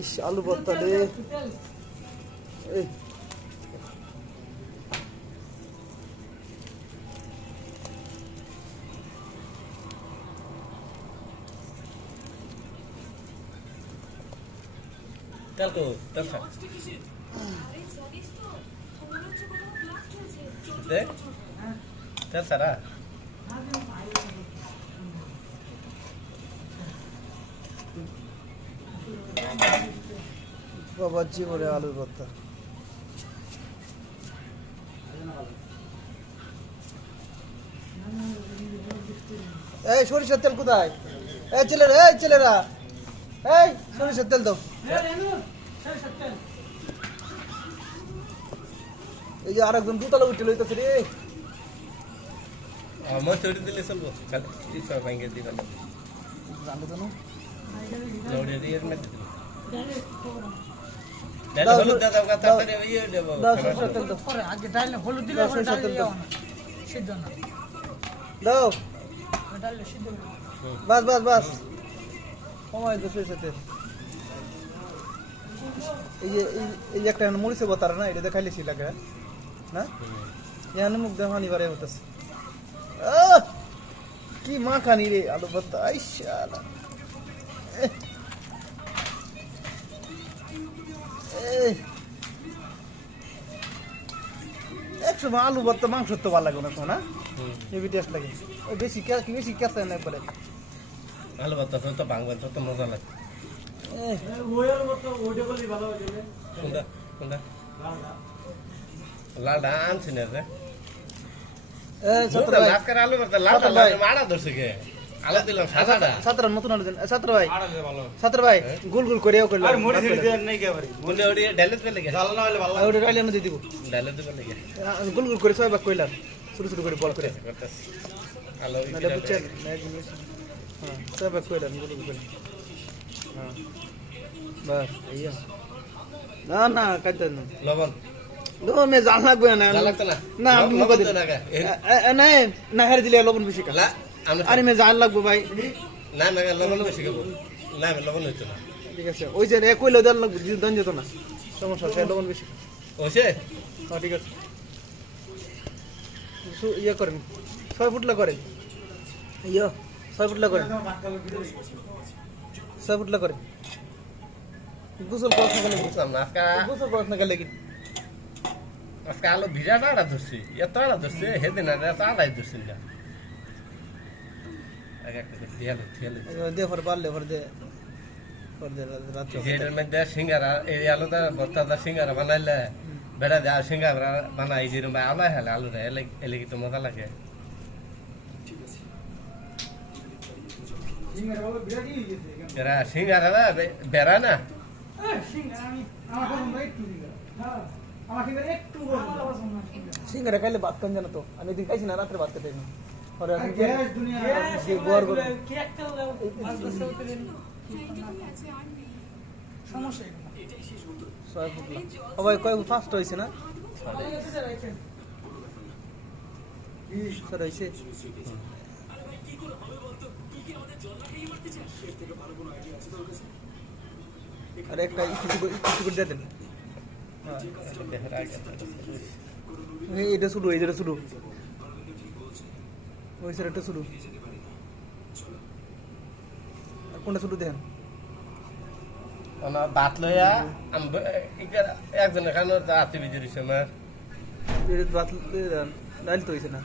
ইস আলু ভর্তা রে এই তেল তো তেল খা দেখ তেল সারা বাবা জীবনে আলুর ভর্তা এই সরিষার তেল কোথায় এই ছেলেরা এই সরিষার তেল দাও এই যে আরেকজন দুতলা উঠে লইতেছে রে আমার চড়ি দিলে চলবো সব ভাঙে দিবেন জানলে তো না লৌড়ে দিয়ে না ডালে হলুদ দাও কথা করে ইয়ে দেব দাও সরিষার তেল দাও পরে আগে ডালে হলুদ দিলে দাও সরিষার তেল দাও সিদ্ধ না দাও ডালে সিদ্ধ না বাস কমাই দো সরিষার তেল এই যে একটা মরিচে বতার না এটা দেখাইলে ছিল লাগে না এখানে মুখ দেখা নিবারে হতেছে কি মা খানি রে আলু ভর্তা আইশালা একশো আলু ভর্তা মাংস তো ভালো লাগে না তো না হেভি টেস্ট লাগে বেশি কেঁচা না একবারে আলু ভাত তো ভাঙবেন তো মজা লাগে কোনটা কোনটা লালটা আনছি না রে লাস্কার আলু ভাত লালটা মারা ধরছে কে আলু দিলাম সাদাটা সাতরা নতুন আলু দেন সাতরা ভাই গোল গোল করেও করলাম আর মরি ছেড়ে দেন নাই কে বাড়ি বলে ওড়ি ডালে পেলে গে জ্বালা না হলে ভালো ওটা ডালি আমি দিয়ে দিব ডালে তো পেলে গে গোল গোল করে সবাই কইলাম ছোট ছোট করে বল করে আলু নালে বুঝছেন হ্যাঁ সবাই কইলাম গোল গোল করে হ্যাঁ বাস এইয়া না কাটতে না লবণ লবণ মে জাল লাগবে না জাল লাগতো না না আপনি মুখ দিন না হেরে দিলে লবণ বেশি না আমরা আরে মে জাল লাগবে ভাই না লবণ বেশি খাবো না লবণ হইতো না ঠিক আছে ওই যে কইলে দেন লাগবে দেন যেত না সমস্যা সে লবণ বেশি ওছে হ্যাঁ ঠিক আছে ইয়ে করেন 6 ফুটলা করেন 6 ফুটলা করেন 6 ফুটলা করেন গোসল করছ না গেলে বুঝলাম না গোসল করছ না গেলে কি আজকে আলু ভিজা টাড়া ধরছি এত টাড়া ধরছে হেদিন আর টাড়াই ধরছি না আগে একটা থিয়ালে দে ফর বাড়লে ফর দে রাত্রে এটার মধ্যে সিঙ্গারা এই আলুটা ভর্তাটা সিঙ্গারা বানাইলে বেড়া দেওয়া সিঙ্গারা বানাই যেরকম আলাই হেলে আলুটা এলে কি তো মজা লাগে এরা সিঙ্গারা বেড়া না সিঙ্গারা খাইলে ভাত খান জানো তো আমি এদিন খাইছি না রাত্রে ভাত খেতে না সবাই কয় ফার্স্ট হয়েছে না স্যার হয়েছে আর একটা একটু করে দিয়ে দেন এটা শুরু এটা শুরু ওই স্যার এটা শুরু কোনটা শুরু দেন ভাত লইয়া একজনের কারণে হাতে বিজে দিছে আমার ভাত ডাল তো হয়েছে না